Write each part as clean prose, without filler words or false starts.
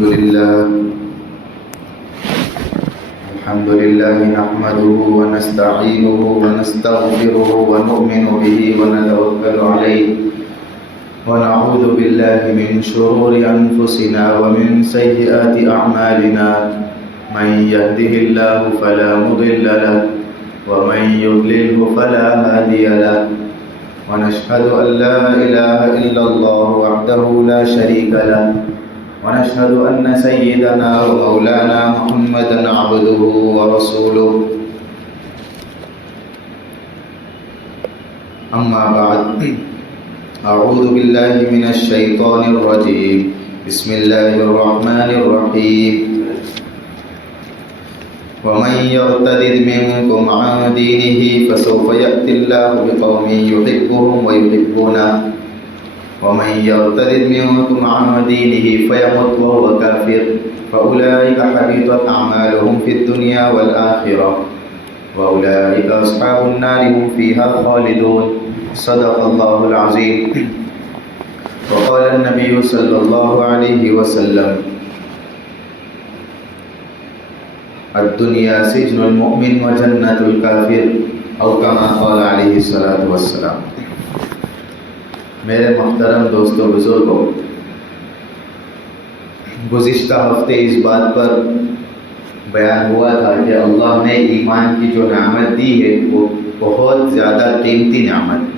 الحمد لله نحمده ونستعينه ونستغفره ونؤمن به ونتوكل عليه ونعوذ بالله من شرور أنفسنا ومن سيئات أعمالنا من يهده الله فلا مضل له ومن يضلله فلا هادي له ونشهد أن لا إله إلا الله وحده لا شريك له ونشهد أن سيدنا ومولانا محمدا عبده ورسوله أما بعد أعوذ بالله من الشيطان الرجيم بسم الله الرحمن الرحيم ومن يرتد منكم عن دينه فسوف يأتي الله بقوم يحبهم ويحبونه ومن يرتد منكم عن دينه فيمت وهو كافر فأولئك حبطت أعمالهم في الدنيا والآخرة وأولئك أصحاب النار هم فيها خالدون صدق الله العظيم وقال النبي صلى الله عليه وسلم الدنيا سجن المؤمن وجنة الكافر أو كما قال عليه الصلاة والسلام. میرے محترم دوستوں بزرگوں، گزشتہ ہفتے اس بات پر بیان ہوا تھا کہ اللہ نے ایمان کی جو نعمت دی ہے وہ بہت زیادہ قیمتی نعمت ہے،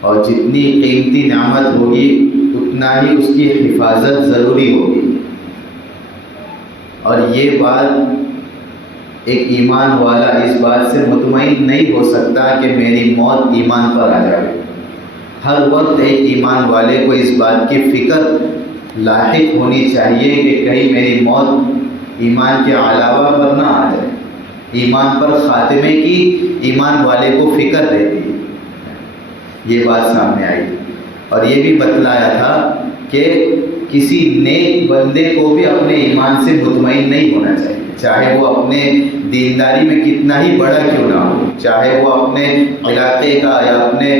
اور جتنی قیمتی نعمت ہوگی اتنا ہی اس کی حفاظت ضروری ہوگی. اور یہ بات ایک ایمان والا اس بات سے مطمئن نہیں ہو سکتا کہ میری موت ایمان پر آ جائے. ہر وقت ایک ایمان والے کو اس بات کی فکر لاحق ہونی چاہیے کہ کہیں میری موت ایمان کے علاوہ پر نہ آ جائے. ایمان پر خاتمے کی ایمان والے کو فکر رہتی ہے. یہ بات سامنے آئی اور یہ بھی بتلایا تھا کہ کسی نیک بندے کو بھی اپنے ایمان سے مطمئن نہیں ہونا چاہیے، چاہے وہ اپنے دینداری میں کتنا ہی بڑا کیوں نہ ہو، چاہے وہ اپنے علاقے کا یا اپنے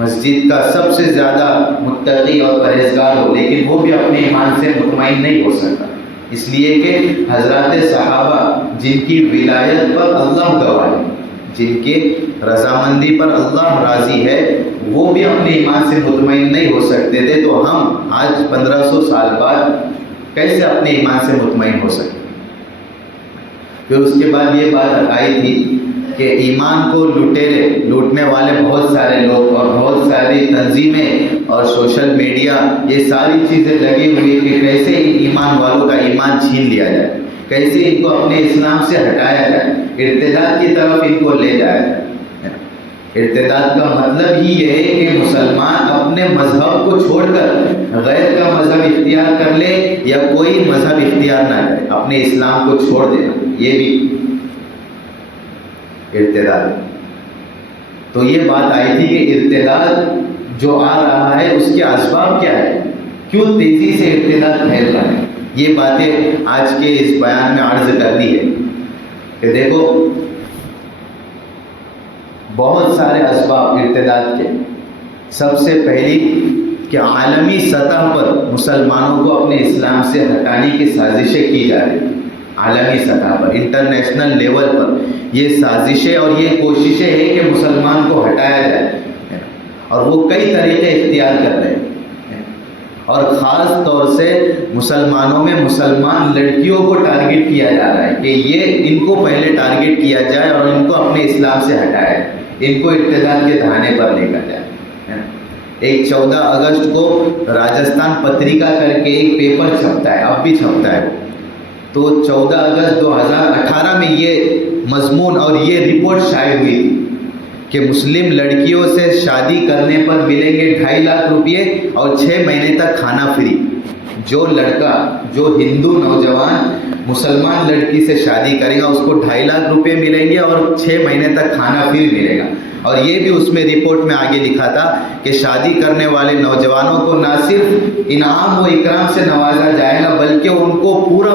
مسجد کا سب سے زیادہ متقی اور پرہیزگار ہو، لیکن وہ بھی اپنے ایمان سے مطمئن نہیں ہو سکتا. اس لیے کہ حضرات صحابہ جن کی ولایت پر اللہ گواہ ہے، جن کے رضامندی پر اللہ راضی ہے، وہ بھی اپنے ایمان سے مطمئن نہیں ہو سکتے تھے. تو ہم آج 1500 سال بعد کیسے اپنے ایمان سے مطمئن ہو سکتے؟ پھر اس کے بعد یہ بات آئی تھی کہ ایمان کو لوٹنے والے بہت سارے لوگ اور بہت ساری تنظیمیں اور سوشل میڈیا، یہ ساری چیزیں لگی ہوئی کہ کیسے ایمان والوں کا ایمان چھین لیا جائے، کیسے ان کو اپنے اسلام سے ہٹایا جائے، ارتداد کی طرف ان کو لے جایا جائے. ارتداد کا مطلب ہی یہ ہے کہ مسلمان اپنے مذہب کو چھوڑ کر غیر کا مذہب اختیار کر لے یا کوئی مذہب اختیار نہ کرے، اپنے اسلام کو چھوڑ دینا، یہ بھی ارتداد. تو یہ بات آئی تھی کہ ارتداد جو آ رہا ہے اس کے اسباب کیا ہے، کیوں تیزی سے ارتداد پھیل رہا ہے. یہ باتیں آج کے اس بیان میں عرض کرنی ہے کہ دیکھو بہت سارے اسباب ارتداد کے. سب سے پہلی کہ عالمی سطح پر مسلمانوں کو اپنے اسلام سے ہٹانے کی سازشیں کی جا رہی ہیں. عالمی سطح پر، انٹرنیشنل لیول پر یہ سازشیں اور یہ کوششیں ہیں کہ مسلمان کو ہٹایا جائے، اور وہ کئی طریقے اختیار کر رہے ہیں. اور خاص طور سے مسلمانوں میں مسلمان لڑکیوں کو ٹارگٹ کیا جا رہا ہے کہ یہ ان کو پہلے ٹارگٹ کیا جائے اور ان کو اپنے اسلام سے ہٹائے، ان کو ارتداد کے دھانے پر لے کر جائے. ایک 14 اگست کو راجستھان پتریکا کر کے ایک پیپر چھپتا ہے، اب بھی چھپتا ہے وہ. تو 14 اگست 2018 میں یہ مضمون اور یہ رپورٹ شائع ہوئی تھی کہ مسلم لڑکیوں سے شادی کرنے پر ملیں گے 2.5 لاکھ روپئے اور 6 مہینے تک کھانا فری. جو لڑکا، جو ہندو نوجوان مسلمان لڑکی سے شادی کرے گا اس کو 2.5 لاکھ روپئے ملیں گے اور 6 مہینے تک کھانا فری ملے گا. اور یہ بھی اس میں رپورٹ میں آگے لکھا تھا کہ شادی کرنے والے نوجوانوں کو نہ صرف انعام و اکرام سے نوازا جائے گا بلکہ ان کو پورا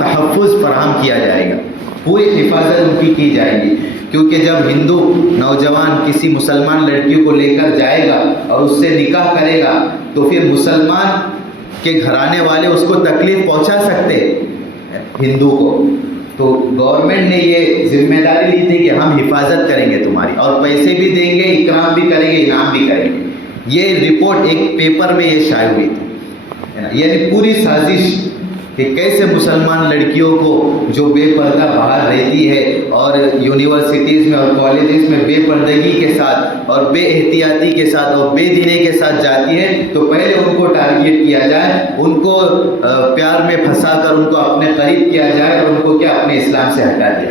تحفظ فراہم کیا جائے گا، پوری حفاظت ان کی جائے گی. کیونکہ جب ہندو نوجوان کسی مسلمان لڑکی کو لے کر جائے گا اور اس سے نکاح کرے گا تو پھر مسلمان کہ گھرانے والے اس کو تکلیف پہنچا سکتے ہندو کو، تو گورنمنٹ نے یہ ذمہ داری لی تھی کہ ہم حفاظت کریں گے تمہاری، اور پیسے بھی دیں گے، اکرام بھی کریں گے، انعام بھی کریں گے۔ یہ رپورٹ ایک پیپر میں یہ شائع ہوئی تھی، یعنی پوری سازش کہ کیسے مسلمان لڑکیوں کو جو بے پردہ باہر رہتی ہے اور یونیورسٹیز میں اور کالجز میں بے پردگی کے ساتھ اور بے احتیاطی کے ساتھ اور بے دینی کے ساتھ جاتی ہے، تو پہلے ان کو ٹارگیٹ کیا جائے، ان کو پیار میں پھنسا کر ان کو اپنے قریب کیا جائے اور ان کو کیا اپنے اسلام سے ہٹا دیا۔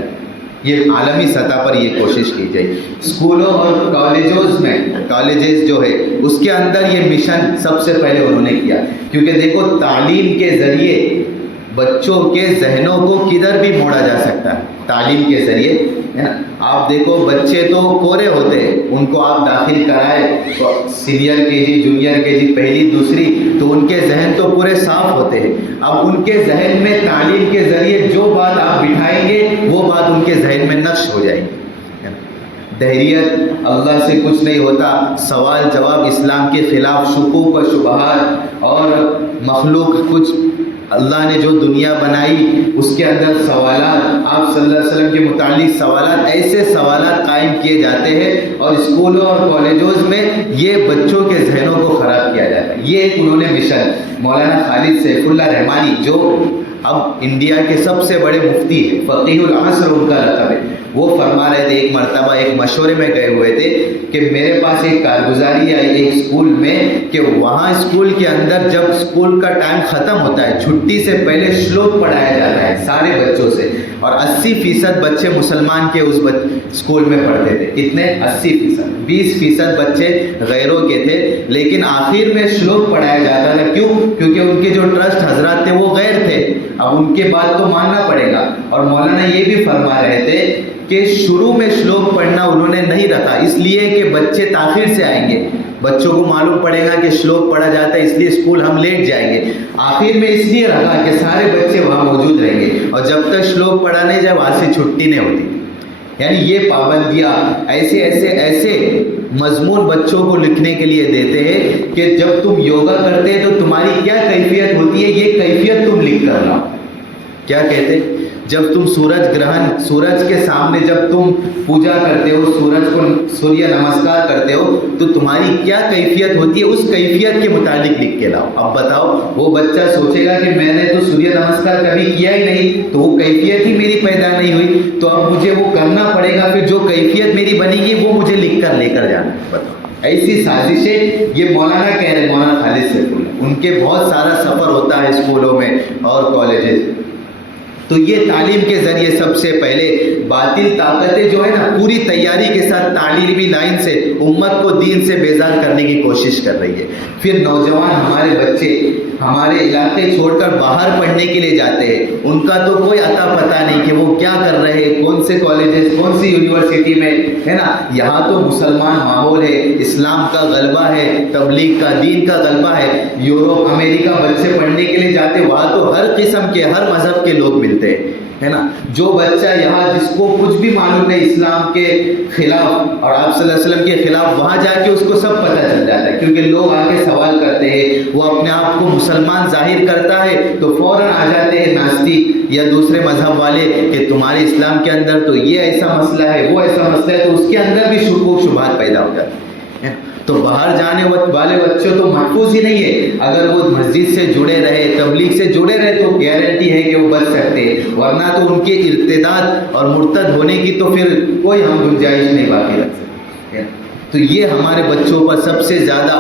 یہ عالمی سطح پر یہ کوشش کی جائے۔ اسکولوں اور کالجز جو ہے اس کے اندر یہ مشن سب سے پہلے انہوں نے کیا، کیونکہ دیکھو تعلیم کے ذریعے بچوں کے ذہنوں کو کدھر بھی موڑا جا سکتا ہے، تعلیم کے ذریعے، ہے نا۔ آپ دیکھو بچے تو کورے ہوتے ہیں، ان کو آپ داخل کرائے سینئر کے جی، جونیئر کے جی، پہلی دوسری، تو ان کے ذہن تو پورے صاف ہوتے ہیں۔ اب ان کے ذہن میں تعلیم کے ذریعے جو بات آپ بٹھائیں گے وہ بات ان کے ذہن میں نقش ہو جائے گی۔ دہریت اللہ سے کچھ نہیں ہوتا، سوال جواب اسلام کے خلاف، شکوک و شبہات، اور مخلوق کچھ اللہ نے جو دنیا بنائی اس کے اندر سوالات، آپ صلی اللہ علیہ وسلم کے متعلق سوالات، ایسے سوالات قائم کیے جاتے ہیں، اور اسکولوں اور کالجوں میں یہ بچوں کے ذہنوں کو خراب کیا جاتا ہے۔ یہ ایک انہوں نے مشن، مولانا خالد سیف اللہ رحمانی جو اب انڈیا کے سب سے بڑے مفتی ہیں، فقیہ العصر ان کا لقب ہے، وہ فرما رہے تھے ایک مرتبہ ایک مشورے میں گئے ہوئے تھے کہ میرے پاس ایک کارگزاری آئی ایک اسکول میں، کہ وہاں اسکول کے اندر جب اسکول کا ٹائم ختم ہوتا ہے، چھٹی سے پہلے شلوک پڑھایا جاتا ہے سارے بچوں سے، اور 80% بچے مسلمان کے اس اسکول میں پڑھتے تھے۔ کتنے؟ 80%۔ 20% بچے غیروں کے تھے، لیکن آخر میں شلوک پڑھایا جاتا تھا۔ کیوں؟ کیونکہ ان کے جو ٹرسٹ حضرات تھے وہ غیر تھے، اب ان کے بات تو ماننا پڑے گا۔ اور مولانا یہ بھی فرما رہے تھے کہ شروع میں شلوک پڑھنا انہوں نے نہیں رکھا، اس لیے کہ بچے تاخیر سے آئیں گے، بچوں کو معلوم پڑے گا کہ شلوک پڑھا جاتا ہے، اس لیے اسکول ہم لیٹ جائیں گے۔ آخر میں اس لیے رکھا کہ سارے بچے وہاں موجود رہیں گے، اور جب تک شلوک پڑھا نہیں جائے وہاں سے چھٹی نہیں ہوتی۔ یعنی یہ پابندیاں ایسے مضمون بچوں کو لکھنے کے لیے دیتے ہیں کہ جب تم یوگا کرتے ہیں تو تمہاری کیا کیفیت ہوتی ہے، یہ کیفیت تم لکھ کر لاؤ۔ کیا کہتے؟ جب تم سورج کے سامنے جب تم پوجا کرتے ہو، سورج کو سوریہ نمسکار کرتے ہو، تو تمہاری کیا کیفیت ہوتی ہے، اس کیفیت کے متعلق لکھ کے لاؤ۔ اب بتاؤ، وہ بچہ سوچے گا کہ میں نے تو سوریہ نمسکار کبھی کیا ہی نہیں، تو وہ کیفیت ہی میری پیدا نہیں ہوئی، تو اب مجھے وہ کرنا پڑے گا، پھر جو کیفیت میری بنے گی وہ مجھے لکھ کر لے کر جانا ہے۔ بتاؤ، ایسی سازشیں یہ مولانا کہہ رہے، مولانا خالد سیف اللہ، ان کے بہت سارا سفر ہوتا ہے اسکولوں میں اور کالجز۔ تو یہ تعلیم کے ذریعے سب سے پہلے باطل طاقتیں جو ہے نا پوری تیاری کے ساتھ تعلیمی لائن سے امت کو دین سے بیزار کرنے کی کوشش کر رہی ہے۔ پھر نوجوان ہمارے بچے ہمارے علاقے چھوڑ کر باہر پڑھنے کے لیے جاتے ہیں، ان کا تو کوئی عطا پتہ نہیں کہ وہ کیا کر رہے ہیں، کون سے کالجز، کون سی یونیورسٹی میں، ہے نا۔ یہاں تو مسلمان ماحول ہے، اسلام کا غلبہ ہے، تبلیغ کا، دین کا غلبہ ہے۔ یوروپ، امریکہ بچے پڑھنے کے لیے جاتے، وہاں تو ہر قسم کے، ہر مذہب کے لوگ ملتے ہیں، ہے نا۔ جو بچہ یہاں جس کو کچھ بھی معلوم نہیں اسلام کے خلاف اور آپ صلی اللہ علیہ وسلم کے خلاف، وہاں جا کے اس کو سب پتہ چل جاتا ہے، کیونکہ لوگ آ کے سوال کرتے ہیں، وہ اپنے آپ کو مسلمان ظاہر کرتا ہے تو فوراً آ جاتے ہیں ناستک یا دوسرے مذہب والے کہ تمہارے اسلام کے اندر تو یہ ایسا مسئلہ ہے، وہ ایسا مسئلہ ہے، تو اس کے اندر بھی شکوک شبہات پیدا ہو جاتے ہیں۔ تو باہر جانے والے بچے تو محفوظ ہی نہیں ہے، اگر وہ مسجد سے جڑے رہے، تبلیغ سے جڑے رہے تو گارنٹی ہے کہ وہ بچ سکتے ہیں، ورنہ تو ان کے ارتداد اور مرتد ہونے کی تو پھر کوئی ہم گنجائش نہیں باقی رکھ سکتے۔ تو یہ ہمارے بچوں پر سب سے زیادہ،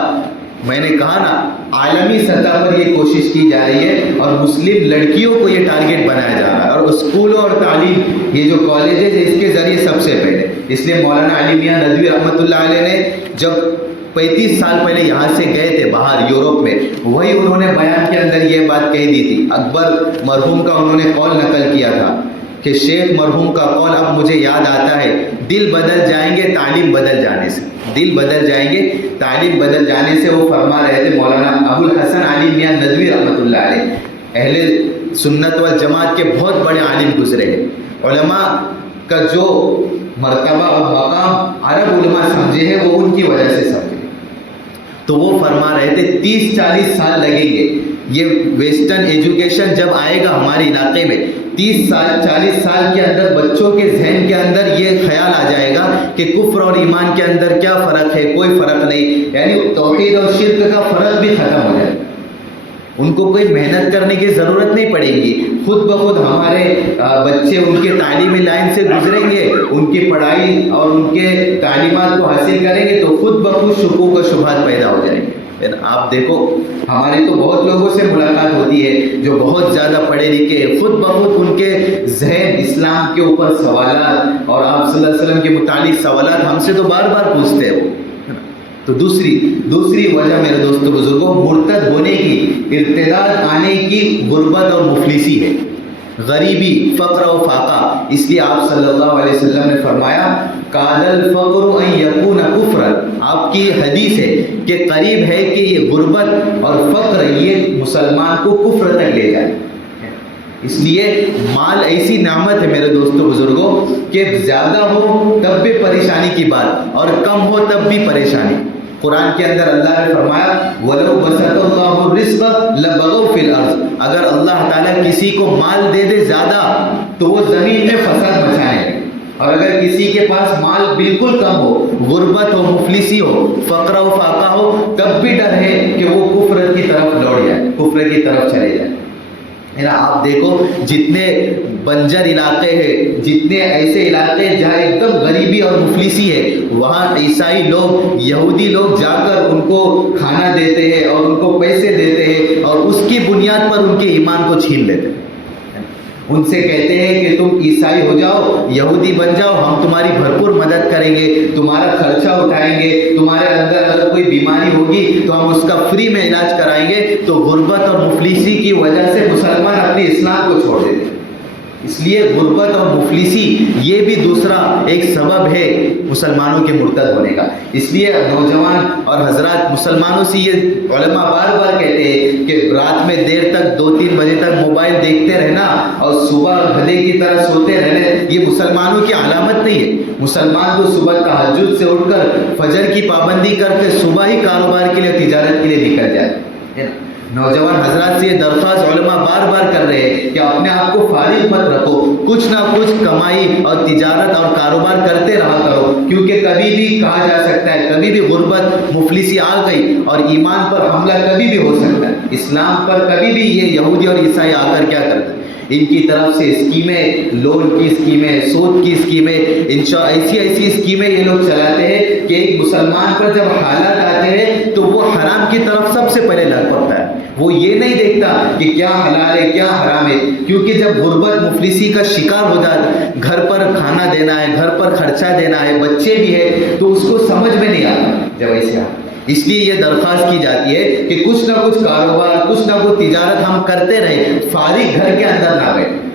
میں نے کہا نا، عالمی سطح پر یہ کوشش کی جا رہی ہے، اور مسلم لڑکیوں کو یہ ٹارگٹ بنایا جا رہا ہے، اور اسکولوں اور تعلیم، یہ جو کالجز ہے اس کے ذریعے سب سے پہلے۔ اس لیے مولانا علی میاں ندوی رحمۃ اللہ علیہ نے جب 35 سال پہلے یہاں سے گئے تھے باہر یورپ میں، وہی انہوں نے بیان کے اندر یہ بات کہہ دی تھی۔ اکبر مرحوم کا انہوں نے قول نقل کیا تھا کہ شیخ مرحوم کا قول اب مجھے یاد آتا ہے، دل بدل جائیں گے تعلیم بدل جانے سے، دل بدل جائیں گے تعلیم بدل جانے سے۔ وہ فرما رہے تھے مولانا ابو الحسن علی میاں ندوی رحمۃ اللہ علیہ، اہل سنت والجماعت کے بہت بڑے عالم گزرے ہیں، علماء کا جو مرتبہ اور مقام عرب علماء سمجھے ہیں وہ ان کی وجہ سے سمجھے۔ تو وہ فرما رہے تھے 30-40 سال لگیں گے یہ ویسٹرن ایجوکیشن جب آئے گا ہمارے علاقے میں 30 سال 40 سال کے اندر بچوں کے ذہن کے اندر یہ خیال آ جائے گا کہ کفر اور ایمان کے اندر کیا فرق ہے، کوئی فرق نہیں، یعنی توحید اور شرک کا فرق بھی ختم ہو جائے گا، ان کو کوئی محنت کرنے کی ضرورت نہیں پڑے گی، خود بخود ہمارے بچے ان کے تعلیمی لائن سے گزریں گے، ان کی پڑھائی اور ان کے تعلیمات کو حاصل کریں گے تو خود بخود شکوک و شبہات پیدا ہو جائیں گے۔ آپ دیکھو ہماری تو بہت لوگوں سے ملاقات ہوتی ہے جو بہت زیادہ پڑھے لکھے، خود بخود ان کے ذہن اسلام کے اوپر سوالات اور آپ صلی اللہ علیہ وسلم کے متعلق سوالات ہم سے تو بار بار پوچھتے ہیں وہ۔ تو دوسری وجہ میرے دوستو بزرگوں مرتد ہونے کی، ارتداد آنے کی غربت اور مفلسی ہے، غریبی، فقر و فاقہ۔ اس لیے آپ صلی اللہ علیہ وسلم نے فرمایا قال الفقر ان یکون کفرا، آپ کی حدیث ہے کہ قریب ہے کہ یہ غربت اور فقر یہ مسلمان کو کفر تک لے جائے۔ اس لیے مال ایسی نعمت ہے میرے دوستو بزرگوں کہ زیادہ ہو تب بھی پریشانی کی بات اور کم ہو تب بھی پریشانی۔ قرآن کے اندر اللہ نے فرمایا وَلَوْ بَسَطَ اللَّهُ الرِّزْقَ لَبَغَوْا فِي الْأَرْضِ، اگر اللہ تعالیٰ کسی کو مال دے دے زیادہ تو وہ زمین میں فساد مچائے، اور اگر کسی کے پاس مال بالکل کم ہو، غربت ہو، مفلسی ہو، فقر و فاقہ ہو، تب بھی ڈر ہے کہ وہ کفر کی طرف لوٹ جائے، کفر کی طرف چلے جائے۔ آپ دیکھو جتنے بنجر علاقے ہیں، جتنے ایسے علاقے جہاں ایک دم غریبی اور مفلسی ہے، وہاں عیسائی لوگ، یہودی لوگ جا کر ان کو کھانا دیتے ہیں اور ان کو پیسے دیتے ہیں اور اس کی بنیاد پر ان کے ایمان کو چھین لیتے ہیں۔ ان سے کہتے ہیں کہ تم عیسائی ہو جاؤ، یہودی بن جاؤ، ہم تمہاری بھرپور مدد کریں گے، تمہارا خرچہ اٹھائیں گے، تمہارے اندر اگر کوئی بیماری ہوگی تو ہم اس کا فری میں علاج کرائیں گے۔ تو غربت اور مفلسی کی وجہ سے مسلمان اپنی اسلام کو چھوڑ دیتے ہیں۔ اس لیے غربت اور مفلسی یہ بھی دوسرا ایک سبب ہے مسلمانوں کے مرتد ہونے کا۔ اس لیے نوجوان اور حضرات مسلمانوں سے یہ علماء بار بار کہتے ہیں کہ رات میں دیر تک 2-3 بجے تک موبائل دیکھتے رہنا اور صبح گدھے کی طرح سوتے رہنا یہ مسلمانوں کی علامت نہیں ہے۔ مسلمان کو صبح تہجد سے اٹھ کر فجر کی پابندی کر کے صبح ہی کاروبار کے لیے، تجارت کے لیے نکل جائے۔ نوجوان حضرات سے یہ درخواست علماء بار بار کر رہے ہیں کہ اپنے آپ کو فارغ مت رکھو، کچھ نہ کچھ کمائی اور تجارت اور کاروبار کرتے رہا کرو، کیونکہ کبھی بھی کہا جا سکتا ہے، کبھی بھی غربت مفلسی آ گئی اور ایمان پر حملہ کبھی بھی ہو سکتا ہے، اسلام پر کبھی بھی یہ یہودی اور عیسائی آ کر کیا کرتے ہیں، ان کی طرف سے اسکیمیں، لون کی اسکیمیں، سود کی اسکیمیں، ایسی اسکیمیں یہ لوگ چلاتے ہیں کہ ایک مسلمان پر جب حالات آتے ہیں تو وہ حرام کی طرف سب سے پہلے لگ پڑتا ہے۔ وہ یہ نہیں دیکھتا کہ کیا حلال ہے کیا حرام ہے، کیونکہ جب غربت مفلسی کا شکار ہو جاتا ہے، گھر پر کھانا دینا ہے، گھر پر خرچہ دینا ہے، بچے بھی ہے، تو اس کو سمجھ میں نہیں آتا جب ایسے آتا۔ اس لیے یہ درخواست کی جاتی ہے کہ کچھ نہ کچھ کاروبار، کچھ نہ کچھ تجارت ہم کرتے رہیں، فارغ گھر کے اندر نہ بیٹھیں۔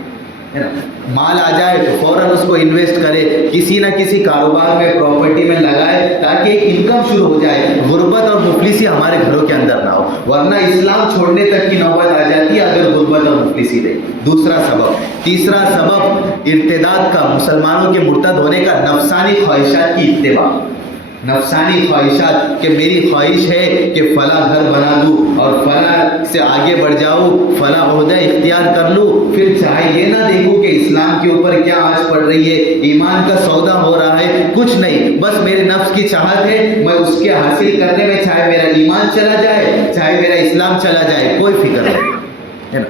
مال آ جائے تو فوراً اس کو انویسٹ کرے، کسی نہ کسی کاروبار میں، پراپرٹی میں لگائے تاکہ ایک انکم شروع ہو جائے، غربت اور مفلسی ہمارے گھروں کے اندر نہ ہو، ورنہ اسلام چھوڑنے تک کی نوبت آ جاتی ہے اگر غربت اور مفلسی رہے۔ دوسرا سبب، تیسرا سبب ارتداد کا، مسلمانوں کے مرتد ہونے کا، نفسانی خواہشات کی اتباع۔ نفسانی خواہشات کہ میری خواہش ہے کہ فلاں گھر بنا دوں اور فلاں سے آگے بڑھ جاؤں، فلاں عہدہ اختیار کر لوں، پھر چاہے یہ نہ دیکھوں کہ اسلام کے اوپر کیا آنچ پڑ رہی ہے، ایمان کا سودا ہو رہا ہے، کچھ نہیں، بس میرے نفس کی چاہت ہے، میں اس کے حاصل کرنے میں چاہے میرا ایمان چلا جائے، چاہے میرا اسلام چلا جائے، کوئی فکر نہیں ہے نا۔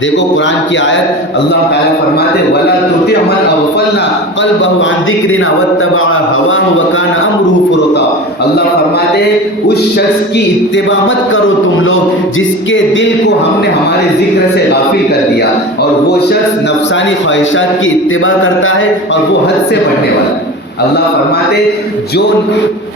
دیکھو قرآن کی آیت، اللہ تعالیٰ فرماتے وَلَا تُطِعْ مَنْ أَغْفَلْنَا قَلْبَهُ عَنْ ذِكْرِنَا وَاتَّبَعَ هَوَاهُ وَكَانَ أَمْرُهُ فُرُطًا۔ اللہ فرماتے اس شخص کی اتباع مت کرو تم لوگ جس کے دل کو ہم نے ہمارے ذکر سے غافل کر دیا، اور وہ شخص نفسانی خواہشات کی اتباع کرتا ہے اور وہ حد سے بڑھنے والا ہے۔ اللہ فرماتے جو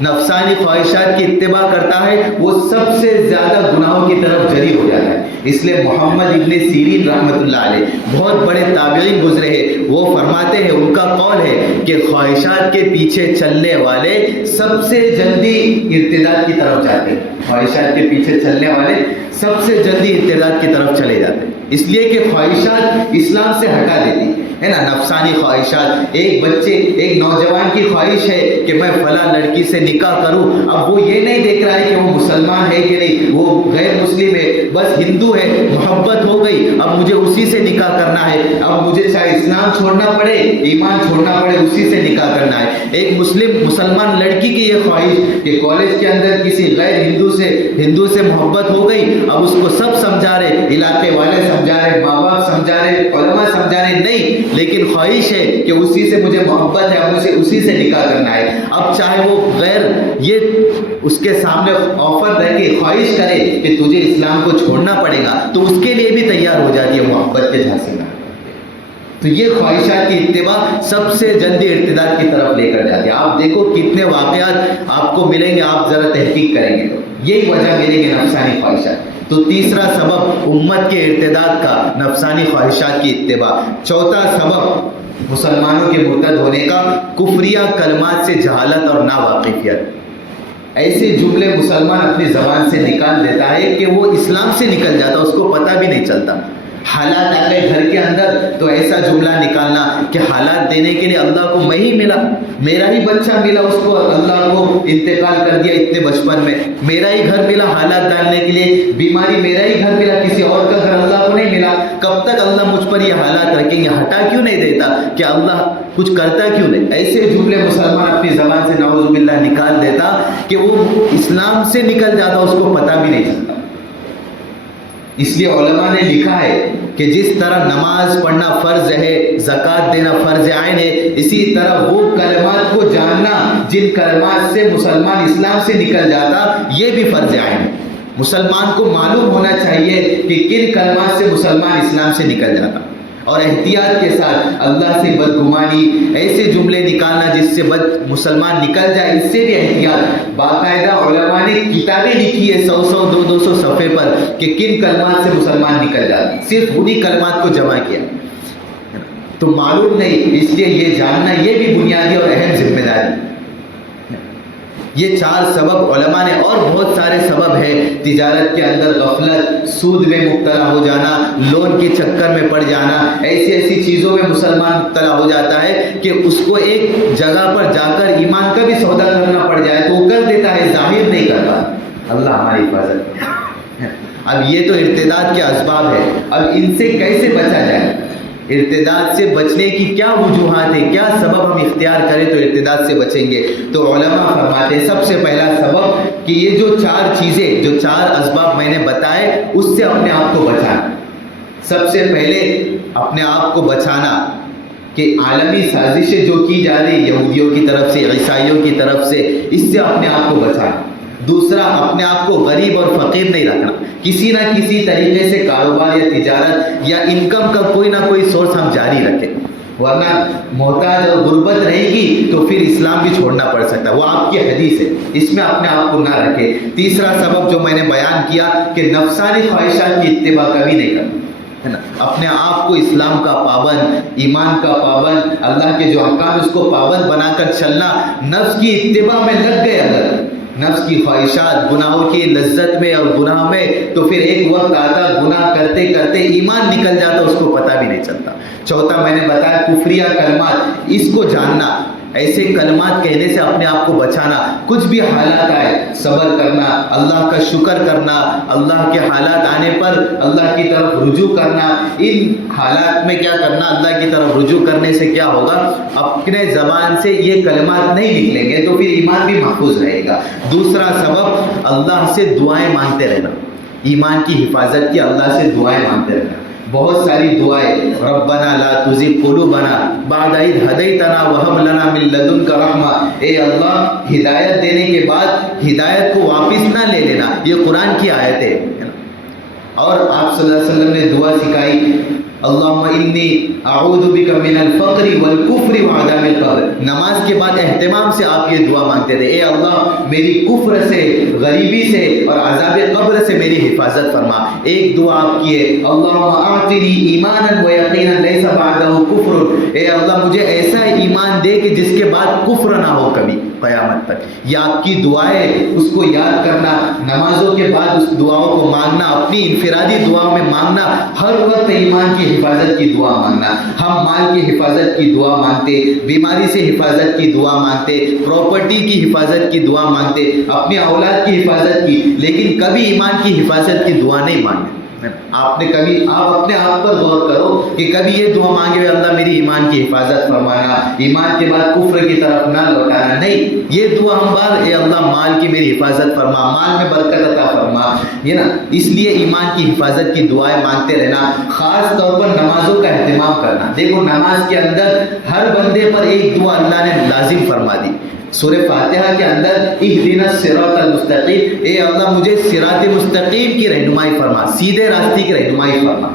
نفسانی خواہشات کی اتباع کرتا ہے وہ سب سے زیادہ گناہوں کی طرف جری ہو جاتا ہے۔ اس لیے محمد ابن سیرین رحمۃ اللہ علیہ بہت بڑے تابعین گزرے ہیں، وہ فرماتے ہیں، ان کا قول ہے کہ خواہشات کے پیچھے چلنے والے سب سے جلدی ارتداد کی طرف جاتے ہیں، خواہشات کے پیچھے چلنے والے سب سے جلدی ارتداد کی طرف چلے جاتے ہیں۔ اس لیے کہ خواہشات اسلام سے ہٹا دیتی ہے نا، نفسانی خواہشات. ایک نوجوان کی خواہش ہے کہ میں فلاں لڑکی سے نکاح کروں. اب وہ یہ نہیں دیکھ رہا ہے کہ وہ مسلمان ہے کہ نہیں، وہ غیر مسلم ہے، بس ہندو ہے، محبت ہو گئی، اب مجھے اسی سے نکاح کرنا ہے. اب مجھے چاہے اسلام چھوڑنا پڑے، ایمان چھوڑنا پڑے، اسی سے نکاح کرنا ہے. ایک مسلمان لڑکی کی یہ خواہش کہ کالج کے اندر کسی غیر ہندو سے محبت ہو گئی. اب اس کو سب سمجھا رہے، علاقے والے سمجھا رہے، ماں باپ سمجھا رہے، علماء سمجھا رہے، نہیں، لیکن خواہش ہے کہ اسی سے مجھے محبت ہے، اب مجھے اسی سے نکاح کرنا ہے. اب چاہے وہ غیر، یہ اس کے سامنے آفر رہ کے خواہش کرے کہ تجھے اسلام کو چھوڑنا پڑے گا، تو اس کے لیے بھی تیار ہو جاتی ہے محبت کے جھانسے میں. تو یہ خواہشات کی اتباع سب سے جلدی ارتداد کی طرف لے کر جاتی ہے. آپ دیکھو کتنے واقعات آپ کو ملیں گے، آپ ذرا تحقیق کریں گے تو یہی وجہ ملیں گے، نفسانی خواہشات. تو تیسرا سبب امت کے ارتداد کا نفسانی خواہشات کی اتباع. چوتھا سبب مسلمانوں کے مرتد ہونے کا کفریہ کلمات سے جہالت اور ناواقفیت. ایسے جملے مسلمان اپنی زبان سے نکال دیتا ہے کہ وہ اسلام سے نکل جاتا، اس کو پتہ بھی نہیں چلتا. حالات آ گئے گھر کے اندر تو ایسا جملہ نکالنا کہ حالات دینے کے لیے اللہ کو میں ہی ملا، میرا ہی بچہ ملا، اس کو اللہ کو انتقال کر دیا اتنے بچپن میں، میرا ہی گھر ملا حالات ڈالنے کے لیے، بیماری میرا ہی گھر ملا، کسی اور کا گھر اللہ کو نہیں ملا. کب تک اللہ مجھ پر یہ حالات رکھیں گے؟ ہٹا کیوں نہیں دیتا کہ اللہ کچھ کرتا کیوں نہیں؟ ایسے جملے مسلمان اپنی زبان سے نعوذ باللہ نکال دیتا کہ وہ اسلام سے نکل جاتا، اس کو پتہ بھی نہیں چلتا. اس لیے علماء نے لکھا ہے کہ جس طرح نماز پڑھنا فرض ہے، زکوٰۃ دینا فرض عین ہے، اسی طرح وہ کلمات کو جاننا جن کلمات سے مسلمان اسلام سے نکل جاتا، یہ بھی فرض عین ہے. مسلمان کو معلوم ہونا چاہیے کہ کن کلمات سے مسلمان اسلام سے نکل جاتا، اور احتیاط کے ساتھ اللہ سے بدگمانی، ایسے جملے نکالنا جس سے مسلمان نکل جائے، اس سے بھی احتیاط. باقاعدہ علماء نے کتابیں لکھی ہے 100 200 صفحے پر کہ کن کلمات سے مسلمان نکل جاتے، صرف انہی کلمات کو جمع کیا. تو معلوم نہیں، اس لیے یہ جاننا یہ بھی بنیادی اور اہم ذمہ داری. یہ 4 سبب علماء نے، اور بہت سارے سبب ہے. تجارت کے اندر غفلت، سود میں مبتلا ہو جانا، لون کے چکر میں پڑ جانا، ایسی چیزوں میں مسلمان مبتلا ہو جاتا ہے کہ اس کو ایک جگہ پر جا کر ایمان کا بھی سودا کرنا پڑ جائے تو وہ کر دیتا ہے، ظاہر نہیں کرتا. اللہ ہماری حفاظت. اب یہ تو ارتداد کے اسباب ہے. اب ان سے کیسے بچا جائے؟ ارتداد سے بچنے کی کیا وجوہات ہیں، کیا سبب ہم اختیار کریں تو ارتداد سے بچیں گے؟ تو علماء فرماتے ہیں سب سے پہلا سبب کہ یہ جو 4 چیزیں، جو 4 اسباب میں نے بتائے، اس سے اپنے آپ کو بچانا. سب سے پہلے اپنے آپ کو بچانا کہ عالمی سازشیں جو کی جا رہی یہودیوں کی طرف سے، عیسائیوں کی طرف سے، اس سے اپنے آپ کو بچانا. دوسرا، اپنے آپ کو غریب اور فقیر نہیں رکھنا. کسی نہ کسی طریقے سے کاروبار یا تجارت یا انکم کا کوئی نہ کوئی سورس ہم جاری رکھیں، ورنہ محتاج اور غربت رہے گی تو پھر اسلام بھی چھوڑنا پڑ سکتا ہے. وہ آپ کی حدیث ہے، اس میں اپنے آپ کو نہ رکھے. تیسرا سبب جو میں نے بیان کیا کہ نفسانی خواہشات کی اتباع کبھی نہیں کرنا، ہے نا. اپنے آپ کو اسلام کا پابند، ایمان کا پابند، اللہ کے جو احکام اس کو پابند بنا کر چلنا. نفس کی اتباع میں لگ گئے اگر، نفس کی خواہشات، گناہوں کی لذت میں اور گناہ میں، تو پھر ایک وقت آتا گناہ کرتے کرتے ایمان نکل جاتا، اس کو پتہ بھی نہیں چلتا. چوتھا میں نے بتایا کفریہ کلمات، اس کو جاننا، ایسے کلمات کہنے سے اپنے آپ کو بچانا. کچھ بھی حالات آئے صبر کرنا، اللہ کا شکر کرنا، اللہ کے حالات آنے پر اللہ کی طرف رجوع کرنا. ان حالات میں کیا کرنا؟ اللہ کی طرف رجوع کرنے سے کیا ہوگا؟ اپنے زبان سے یہ کلمات نہیں نکلیں گے تو پھر ایمان بھی محفوظ رہے گا. دوسرا سبب اللہ سے دعائیں مانگتے رہنا، ایمان کی حفاظت کی اللہ سے دعائیں مانگتے رہنا. بہت ساری دعائیں، ربنا لا تزغ قلوبنا بعد اذ ہدیتنا وہب لنا من لدنک رحمہ. اے اللہ، ہدایت دینے کے بعد ہدایت کو واپس نہ لے لینا. یہ قرآن کی آیت ہے. اور آپ صلی اللہ علیہ وسلم نے دعا سکھائی اللہم انی اعوذ بک من الفقر والکفر وعذاب القبر. نماز کے بعد اہتمام سے آپ یہ دعا مانگتے تھے، اے اللہ میری کفر سے، غریبی سے اور عذاب قبر سے میری حفاظت فرما. ایک دعا آپ کی ہے، اللہم اعطنی ایمانا و یقینا لیس بعدہ کفر. اے اللہ مجھے ایسا ایمان دے کہ جس کے بعد کفر نہ ہو کبھی قیامت تک. یہ آپ کی دعائیں، اس کو یاد کرنا، نمازوں کے بعد اس دعاؤں کو مانگنا، اپنی انفرادی دعاؤں میں مانگنا، ہر وقت ایمان کی حفاظت کی دعا مانگنا. ہم مال کی حفاظت کی دعا مانگتے، بیماری سے حفاظت کی دعا مانگتے، پراپرٹی کی حفاظت کی دعا مانگتے، اپنے اولاد کی حفاظت کی، لیکن کبھی ایمان کی حفاظت کی دعا نہیں مانگتے. آپ اپنے آپ پر غور کرو کہ کبھی یہ دعا مانگے اللہ میری ایمان کی حفاظت فرمانا، ایمان کے بعد کفر کی طرف نہ لوٹانا. نہیں، یہ دعا ہم بار اے اللہ مال کی میری حفاظت فرما، مال میں برکت عطا فرما، یہ نا. اس لیے ایمان کی حفاظت کی دعائیں مانگتے رہنا، خاص طور پر نمازوں کا اہتمام کرنا. دیکھو نماز کے اندر ہر بندے پر ایک دعا اللہ نے لازم فرما دی. سورہ فاتحہ کے اندر اہدنا الصراط المستقیم، اے اللہ مجھے صراط مستقیم کی رہنمائی فرما، سیدھے راستے کی رہنمائی فرما.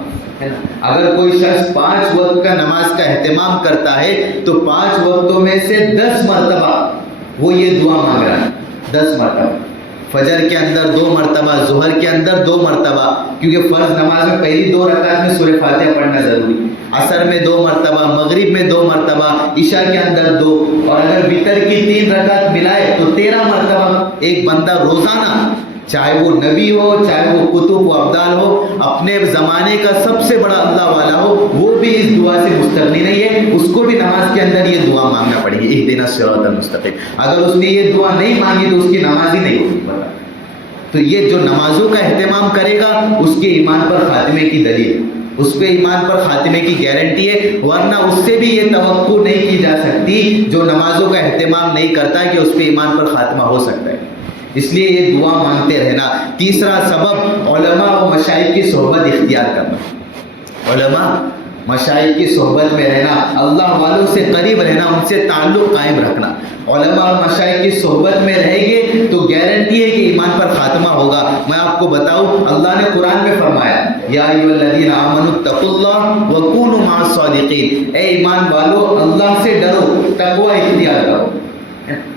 اگر کوئی شخص 5 وقت کا نماز کا اہتمام کرتا ہے تو 5 وقتوں میں سے 10 مرتبہ وہ یہ دعا مانگ رہا ہے. 10 مرتبہ فجر کے اندر 2 مرتبہ، ظہر کے اندر 2 مرتبہ، کیونکہ فرض نماز میں پہلی 2 رکعت میں سورہ فاتحہ پڑھنا ضروری، عصر میں 2 مرتبہ، مغرب میں 2 مرتبہ، عشاء کے اندر 2، اور اگر وتر کی 3 رکعت ملائے تو 13 مرتبہ ایک بندہ روزانہ، چاہے وہ نبی ہو، چاہے وہ قطب و ابدال ہو، اپنے زمانے کا سب سے بڑا اللہ والا ہو، وہ بھی اس دعا سے مستغنی نہیں ہے، اس کو بھی نماز کے اندر یہ دعا مانگنا پڑے گی، اہدنا الصراط المستقیم. اگر اس نے یہ دعا نہیں مانگی تو اس کی نماز ہی نہیں ہوگی. تو یہ جو نمازوں کا اہتمام کرے گا اس کے ایمان پر خاتمے کی دلیل، اس پہ ایمان پر خاتمے کی گارنٹی ہے. ورنہ اس سے بھی یہ توقع نہیں کی جا سکتی جو نمازوں کا اہتمام نہیں کرتا کہ اس پہ ایمان پر خاتمہ ہو سکتا ہے. اس لیے یہ دعا مانگتے رہنا. تیسرا سبب علماء و مشائخ کی صحبت اختیار کرنا. علماء مشائخ کی صحبت میں رہنا، اللہ والوں سے قریب رہنا، ان سے تعلق قائم رکھنا. علماء اور مشائخ کی صحبت میں رہیں گے تو گارنٹی ہے کہ ایمان پر خاتمہ ہوگا. میں آپ کو بتاؤں، اللہ نے قرآن میں فرمایا یا ایھا الذین آمنوا اتقوا اللہ وکونوا مع الصادقین، اے ایمان والو اللہ سے ڈرو، تقوی اختیار کرو.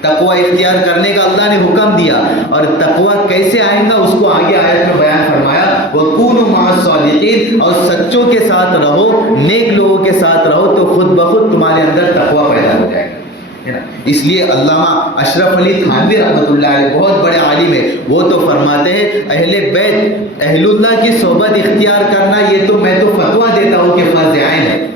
تقوی اختیار کرنے کا اللہ نے حکم دیا، اور تقوی کیسے آئے گا اس کو آگے آیت میں بیان فرمایا، وَكُونُوا مَعَ الصَّادِقِينَ، اور سچوں کے ساتھ رہو، نیک لوگوں کے ساتھ رہو تو خود بخود تمہارے اندر تقوی پیدا ہو جائے گا. اس لیے علامہ اشرف علی تھانوی رحمۃ اللہ علیہ بہت بڑے عالم ہے، وہ تو فرماتے ہیں اہل بیت، اہل اللہ کی صحبت اختیار کرنا یہ تو میں تو فتویٰ دیتا ہوں کہ فرض عین ہے.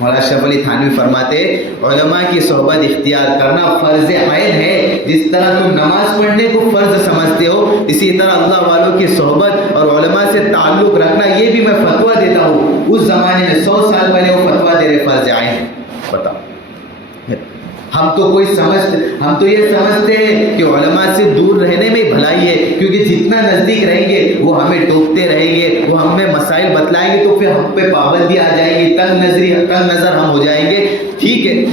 مولانا اشرف علی تھانوی فرماتے علماء کی صحبت اختیار کرنا فرض عین ہے. جس طرح تم نماز پڑھنے کو فرض سمجھتے ہو، اسی طرح اللہ والوں کی صحبت اور علماء سے تعلق رکھنا یہ بھی میں فتویٰ دیتا ہوں. اس زمانے میں 100 سال پہلے وہ فتویٰ دے رہے فرض عین ہے. بتاؤ، ہم تو یہ سمجھتے ہیں کہ علماء سے دور رہنے میں بھلائی ہے، کیونکہ جتنا نزدیک رہیں گے وہ ہمیں ٹوکتے رہیں گے، وہ ہمیں مسائل بتلائیں گے تو پھر ہم پہ پابندی آ جائے گی، تنگ نظر ہم ہو جائیں گے. ٹھیک ہے،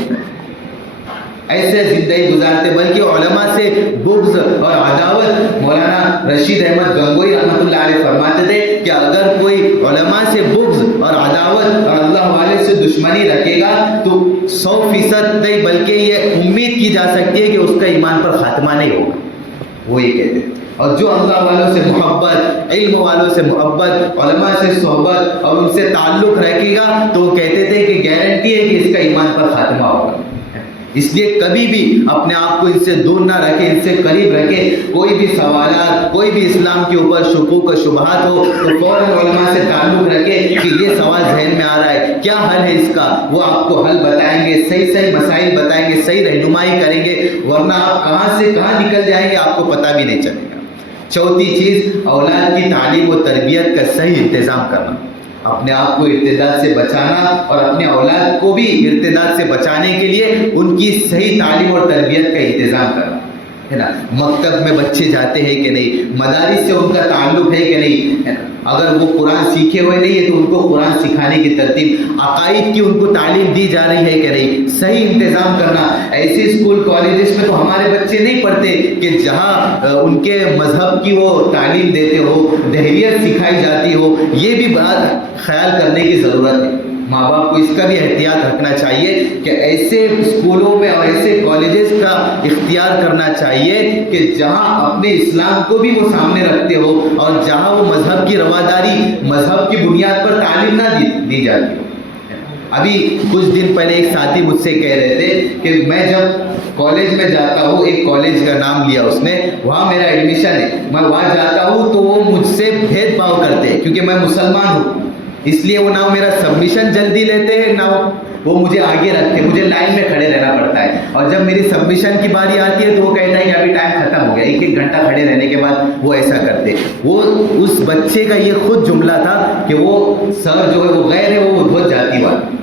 ایسے زندگی گزارتے، بلکہ علماء سے بغض اور عداوت، مولانا رشید احمد گنگوئی رحمۃ اللہ علیہ فرماتے تھے کہ اگر کوئی علماء سے بغض اور عداوت اور اللہ والے سے دشمنی رکھے گا تو 100% نہیں بلکہ یہ امید کی جا سکتی ہے کہ اس کا ایمان پر خاتمہ نہیں ہوگا. وہ یہ کہتے ہیں. اور جو اللہ والوں سے محبت، علم والوں سے محبت، علماء سے صحبت اور ان سے تعلق رکھے گا تو وہ کہتے تھے کہ گارنٹی ہے کہ اس کا ایمان پر خاتمہ ہوگا. اس لیے کبھی بھی اپنے آپ کو ان سے دور نہ رکھے، ان سے قریب رکھے. کوئی بھی سوالات، کوئی بھی اسلام کے اوپر شکوک و شبہات ہو تو فوراً علماء سے تعلق رکھے کہ یہ سوال ذہن میں آ رہا ہے، کیا حل ہے اس کا، وہ آپ کو حل بتائیں گے، صحیح مسائل بتائیں گے، صحیح رہنمائی کریں گے. ورنہ آپ کہاں سے کہاں نکل جائیں گے آپ کو پتہ بھی نہیں چلے گا. چوتھی چیز، اولاد کی تعلیم و تربیت کا صحیح انتظام کرنا. اپنے آپ کو ارتداد سے بچانا اور اپنے اولاد کو بھی ارتداد سے بچانے کے لیے ان کی صحیح تعلیم اور تربیت کا انتظام کرنا ہے نا. مکتب میں بچے جاتے ہیں کہ نہیں، مدارس سے ان کا تعلق ہے کہ نہیں، اگر وہ قرآن سیکھے ہوئے نہیں ہے تو ان کو قرآن سکھانے کی ترتیب، عقائد کی ان کو تعلیم دی جا رہی ہے کہ نہیں، صحیح انتظام کرنا. ایسے اسکول کالجز میں تو ہمارے بچے نہیں پڑھتے کہ جہاں ان کے مذہب کی وہ تعلیم دیتے ہو، دہریت سکھائی جاتی ہو. یہ بھی بات خیال کرنے کی ضرورت ہے. ماں باپ کو اس کا بھی احتیاط رکھنا چاہیے کہ ایسے اسکولوں میں اور ایسے کالجز کا اختیار کرنا چاہیے کہ جہاں اپنے اسلام کو بھی وہ سامنے رکھتے ہو اور جہاں وہ مذہب کی رواداری، مذہب کی بنیاد پر تعلیم نہ دی جاتی ہو. ابھی کچھ دن پہلے ایک ساتھی مجھ سے کہہ رہے تھے کہ میں جب کالج میں جاتا ہوں، ایک کالج کا نام لیا اس نے، وہاں میرا ایڈمیشن ہے، میں وہاں جاتا ہوں تو وہ مجھ سے بھید بھاؤ کرتے ہیں کیونکہ میں مسلمان ہوں. اس لیے وہ نہ میرا سبمیشن جلدی لیتے ہیں، نہ وہ مجھے آگے رکھتے، مجھے لائن میں کھڑے رہنا پڑتا ہے. اور جب میری سبمیشن کی باری آتی ہے تو وہ کہتا ہے کہ ابھی ٹائم ختم ہو گیا. ایک گھنٹہ کھڑے رہنے کے بعد وہ ایسا کرتے. وہ اس بچے کا یہ خود جملہ تھا کہ وہ سر جو ہے وہ غیر ہے، وہ بہت جاتی بات.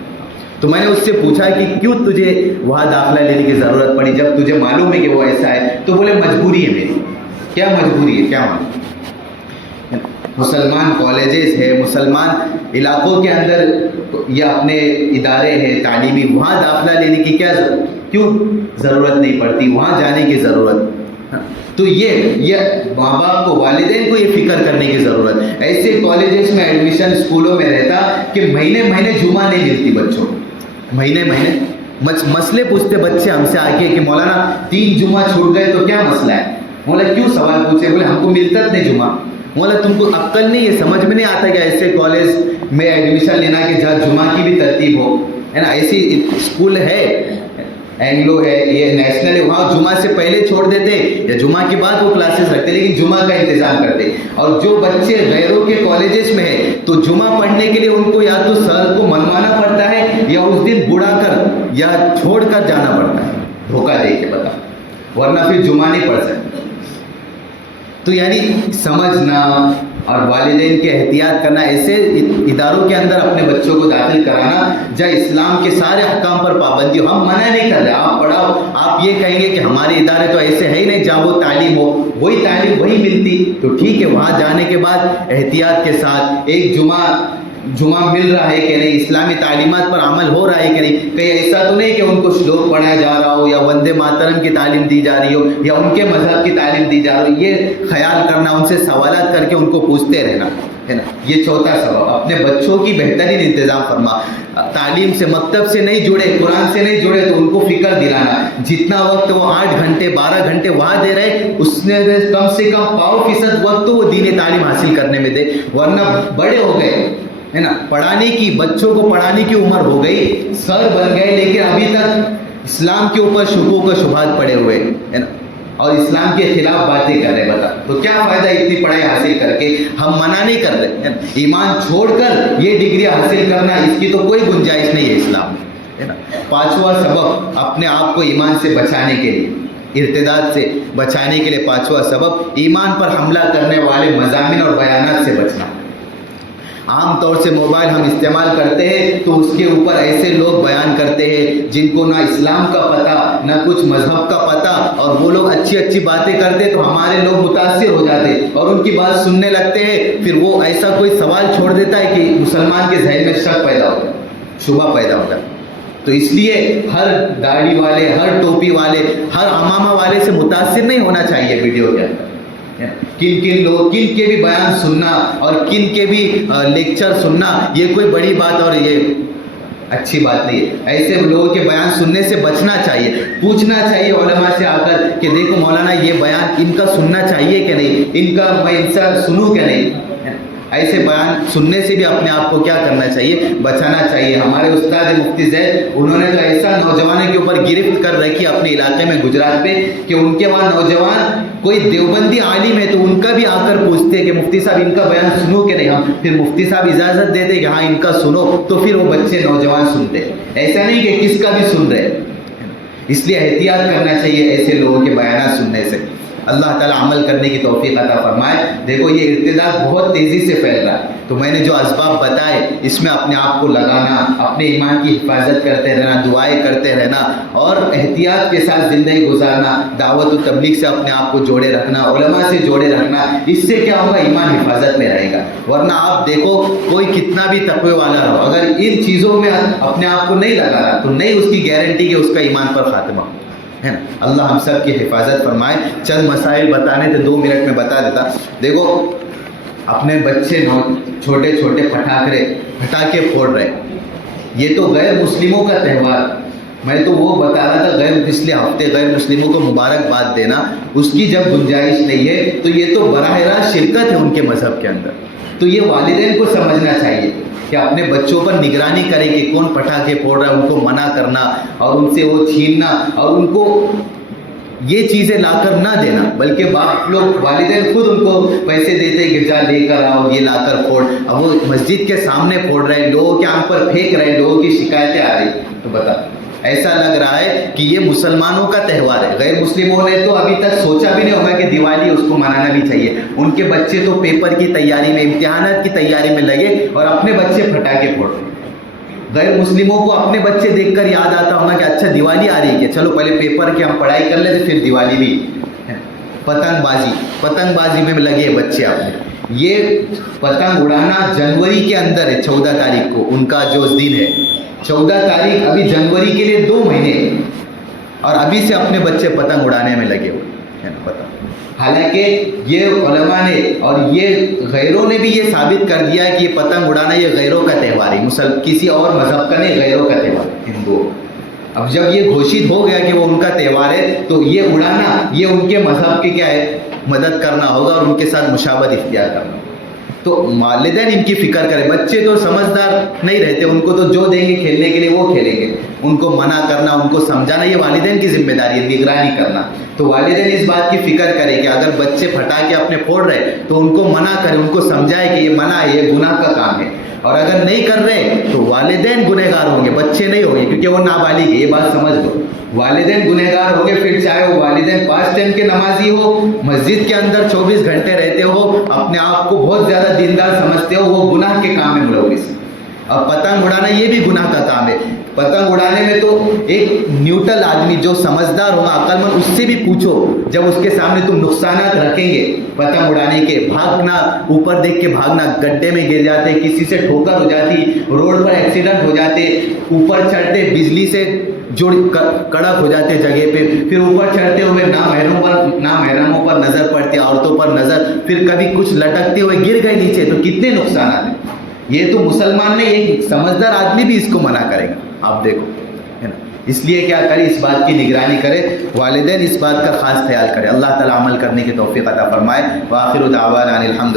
تو میں نے اس سے پوچھا کہ کیوں تجھے وہاں داخلہ لینے کی ضرورت پڑی جب تجھے معلوم ہے کہ وہ ایسا ہے؟ تو بولے مجبوری ہے میری. کیا مجبوری ہے؟ کیا معلوم؟ مسلمان کالجز ہے، مسلمان علاقوں کے اندر یا اپنے ادارے ہیں تعلیمی، وہاں داخلہ لینے کی کیوں ضرورت نہیں پڑتی، وہاں جانے کی ضرورت. تو یہ ماں باپ کو، والدین کو یہ فکر کرنے کی ضرورت. ایسے کالجز میں ایڈمیشن اسکولوں میں رہتا کہ مہینے مہینے جمعہ نہیں ملتی بچوں کو. مہینے مسئلے پوچھتے بچے ہم سے آ کے کہ مولانا 3 جمعہ چھوٹ گئے تو کیا مسئلہ ہے؟ مولا کیوں سوال پوچھے؟ بولے ہم کو ملتا نہیں جمعہ. مولا تم کو عقل نہیں ہے، سمجھ میں نہیں آتا کہ ایسے کالج میں ایڈمیشن لینا کہ جہاں جمعہ کی بھی ترتیب ہو، ہے نا. ایسی اسکول ہے، اینگلو ہے، یہ نیشنل ہے، وہاں جمعہ سے پہلے چھوڑ دیتے یا جمعہ کے بعد وہ کلاسز رکھتے، لیکن جمعہ کا انتظام کرتے. اور جو بچے غیروں کے کالجز میں ہے تو جمعہ پڑھنے کے لیے ان کو یا تو سر کو منوانا پڑتا ہے یا اس دن بڑھا کر یا چھوڑ کر جانا پڑتا ہے، دھوکہ دے کے بتا، ورنہ پھر جمعہ نہیں پڑھ سکتے. تو یعنی سمجھنا اور والدین کے احتیاط کرنا، ایسے اداروں کے اندر اپنے بچوں کو داخل کرانا جہاں اسلام کے سارے احکام پر پابندی ہو. ہم منع نہیں کر رہے، آپ پڑھاؤ. آپ یہ کہیں گے کہ ہمارے ادارے تو ایسے ہے ہی نہیں جہاں وہ تعلیم ہو، وہی تعلیم وہی ملتی، تو ٹھیک ہے. وہاں جانے کے بعد احتیاط کے ساتھ ایک جمعہ مل رہا ہے کہ نہیں، اسلامی تعلیمات پر عمل ہو رہا ہے کہ نہیں. کہیں ایسا تو نہیں کہ ان کو شلوک پڑھایا جا رہا ہو یا وندے ماترم کی تعلیم دی جا رہی ہو یا ان کے مذہب کی تعلیم دی جا رہی ہو. یہ خیال کرنا، ان سے سوالات کر کے ان کو پوچھتے رہنا ہے نا. یہ چوتھا سبب، اپنے بچوں کی بہترین انتظام فرما. تعلیم سے، مکتب سے نہیں جڑے، قرآن سے نہیں جڑے تو ان کو فکر دلانا. جتنا وقت وہ 8 گھنٹے 12 گھنٹے وہاں دے رہے، اس نے کم سے کم 5% وقت تو وہ دین تعلیم حاصل کرنے میں دے. ورنہ بڑے ہو گئے ہے نا، پڑھانے کی، بچوں کو پڑھانے کی عمر ہو گئی، سر بن گئے، لیکن ابھی تک اسلام کے اوپر شکوک و شبہات پڑے ہوئے ہے نا، اور اسلام کے خلاف باتیں کر رہے. بتا تو کیا فائدہ اتنی پڑھائی حاصل کر کے؟ ہم منع نہیں کر رہے، ایمان چھوڑ کر یہ ڈگری حاصل کرنا، اس کی تو کوئی گنجائش نہیں ہے اسلام میں ہے نا. 5واں سبب اپنے آپ کو ایمان سے بچانے کے لیے، ارتداد سے بچانے کے لیے 5واں سبب ایمان پر حملہ کرنے والے مضامین اور بیانات سے بچنا. عام طور سے موبائل ہم استعمال کرتے ہیں تو اس کے اوپر ایسے لوگ بیان کرتے ہیں جن کو نہ اسلام کا پتہ نہ کچھ مذہب کا پتہ، اور وہ لوگ اچھی باتیں کرتے تو ہمارے لوگ متاثر ہو جاتے اور ان کی بات سننے لگتے ہیں. پھر وہ ایسا کوئی سوال چھوڑ دیتا ہے کہ مسلمان کے ذہن میں شک پیدا ہوتا ہے، شبہ پیدا ہوتا ہے. تو اس لیے ہر داڑھی والے، ہر ٹوپی والے، ہر امامہ والے سے متاثر نہیں ہونا چاہیے ویڈیو کے اندر. کن کے بھی بیان سننا اور کن کے بھی لیکچر سننا یہ کوئی بڑی بات اور یہ اچھی بات نہیں ہے. ایسے لوگوں کے بیان سننے سے بچنا چاہیے. پوچھنا چاہیے علماء سے آ کر کہ دیکھو مولانا یہ بیان ان کا سننا چاہیے کہ نہیں، ان کا میں ان سے سنوں کہ نہیں. ایسے بیان سننے سے بھی اپنے آپ کو کیا کرنا چاہیے، بچانا چاہیے. ہمارے استاد مفتی زید، انہوں نے تو ایسا نوجوانوں کے اوپر گرفت کر رکھی اپنے علاقے میں گجرات میں کہ ان کے وہاں نوجوان کوئی دیوبندی عالم ہے تو ان کا بھی آ کر پوچھتے کہ مفتی صاحب ان کا بیان سنو کہ نہیں. ہم پھر مفتی صاحب اجازت دیتے کہ ہاں ان کا سنو، تو پھر وہ بچے نوجوان سنتے. ایسا نہیں کہ کس کا بھی سن رہے. اس لیے احتیاط کرنا چاہیے ایسے لوگوں کے بیانات سننے سے. اللہ تعالیٰ عمل کرنے کی توفیق عطا فرمائے۔ دیکھو یہ ارتداد بہت تیزی سے پھیل رہا ہے، تو میں نے جو اسباب بتائے اس میں اپنے آپ کو لگانا، اپنے ایمان کی حفاظت کرتے رہنا، دعائیں کرتے رہنا اور احتیاط کے ساتھ زندگی گزارنا، دعوت و تبلیغ سے اپنے آپ کو جوڑے رکھنا، علماء سے جوڑے رکھنا، اس سے کیا ہوگا؟ ایمان حفاظت میں رہے گا۔ ورنہ آپ دیکھو کوئی کتنا بھی تقوی والا رہو، اگر ان چیزوں میں اپنے آپ کو نہیں لگا رہا تو نہیں اس کی گارنٹی کہ اس کا ایمان پر خاتمہ ہے نا۔ اللہ ہم سب کی حفاظت فرمائے۔ چند مسائل بتانے تھے، 2 منٹ میں بتا دیتا۔ دیکھو اپنے بچے چھوٹے چھوٹے پٹاخے پھوڑ رہے، یہ تو غیر مسلموں کا تہوار، میں تو وہ بتا رہا تھا پچھلے ہفتے غیر مسلموں کو مبارکباد دینا، اس کی جب گنجائش نہیں ہے تو یہ تو براہ راست شرکت ہے ان کے مذہب کے اندر۔ تو یہ والدین کو سمجھنا چاہیے کہ اپنے بچوں پر نگرانی کرے کہ کون پٹاخے پھوڑ رہا ہے، ان کو منع کرنا اور ان سے وہ چھیننا اور ان کو یہ چیزیں لا کر نہ دینا، بلکہ باپ لوگ والدین خود ان کو پیسے دیتے کہ جا لے کر آؤ، یہ لا کر پھوڑ۔ اب وہ مسجد کے سامنے پھوڑ رہے، لوگوں کے آنکھ پر پھینک رہے، لوگوں کی شکایتیں آ رہی، تو بتا ایسا لگ رہا ہے کہ یہ مسلمانوں کا تہوار ہے۔ غیر مسلموں نے تو ابھی تک سوچا بھی نہیں ہوگا کہ دیوالی اس کو منانا بھی چاہیے۔ ان کے بچے تو پیپر کی تیاری میں، امتحانات کی تیاری میں لگے اور اپنے بچے پٹاخے پھوڑ رہے۔ غیر مسلموں کو اپنے بچے دیکھ کر یاد آتا ہوگا کہ اچھا دیوالی آ رہی ہے، کہ چلو پہلے پیپر کی ہم پڑھائی کر لیتے پھر دیوالی بھی۔ پتنگ بازی میں لگے بچے اپنے۔ یہ پتنگ اڑانا جنوری کے اندر ہے، 14 تاریخ کو ان کا جو دن ہے، 14 تاریخ ابھی جنوری کے لیے 2 مہینے، اور ابھی سے اپنے بچے پتنگ اڑانے میں لگے ہوئے ہیں پتنگ۔ حالانکہ یہ علماء نے اور یہ غیروں نے بھی یہ ثابت کر دیا کہ یہ پتنگ اڑانا یہ غیروں کا تہوار ہے، کسی اور مذہب کا نہیں، غیروں کا تہوار ہے، ہندوؤں۔ اب جب یہ گھوشت ہو گیا کہ وہ ان کا تہوار ہے تو یہ اڑانا یہ ان کے مذہب کے کیا ہے، مدد کرنا ہوگا اور ان کے ساتھ مشابہت اختیار کرنا۔ تو والدین ان کی فکر کریں، بچے تو سمجھدار نہیں رہتے، ان کو تو جو دیں گے کھیلنے کے لیے وہ کھیلیں گے، ان کو منع کرنا، ان کو سمجھانا یہ والدین کی ذمہ داری ہے، نگرانی کرنا۔ تو والدین اس بات کی فکر کریں کہ اگر بچے پٹاخے اپنے پھوڑ رہے تو ان کو منع کریں، ان کو سمجھائے کہ یہ منع ہے، یہ گناہ کا کام ہے، اور اگر نہیں کر رہے تو والدین گنہگار ہوں گے، بچے نہیں ہوں گے، کیونکہ وہ نابالغ ہے، یہ بات سمجھ لو۔ والدین گنہگار ہوں گے، پھر چاہے وہ والدین 5 ٹائم کے نمازی ہو، مسجد کے اندر 24 گھنٹے رہتے ہو، اپنے آپ کو بہت زیادہ دیندار سمجھتے ہو، وہ گناہ کے کام میں ملوث۔ اب پتنگ اڑانا یہ بھی گناہ کا کام ہے۔ پتنگ اڑانے میں تو ایک نیوٹرل آدمی جو سمجھدار ہوگا، عقل مند، اس سے بھی پوچھو، جب اس کے سامنے تم نقصانات رکھیں گے پتنگ اڑانے کے، بھاگنا، اوپر دیکھ کے بھاگنا، گڈھے میں گر جاتے، کسی سے ٹھوکر ہو جاتی، روڈ پر ایکسیڈنٹ ہو جاتے، اوپر چڑھتے بجلی سے جو کڑک ہو جاتے جگہ پہ، پھر اوپر چڑھتے ہوئے نامحرموں پر نظر پڑتی، عورتوں پر نظر، پھر کبھی کچھ لٹکتے ہوئے گر گئے نیچے، تو کتنے نقصانات ہیں۔ یہ تو مسلمان نہیں، ایک سمجھدار آدمی بھی اس کو منع کرے گا، آپ دیکھو، ہے نا۔ اس لیے کیا کرے، اس بات کی نگرانی کرے، والدین اس بات کا خاص خیال کرے۔ اللہ تعالیٰ عمل کرنے کی توفیق عطا فرمائے۔ وآخر دعوانا الحمد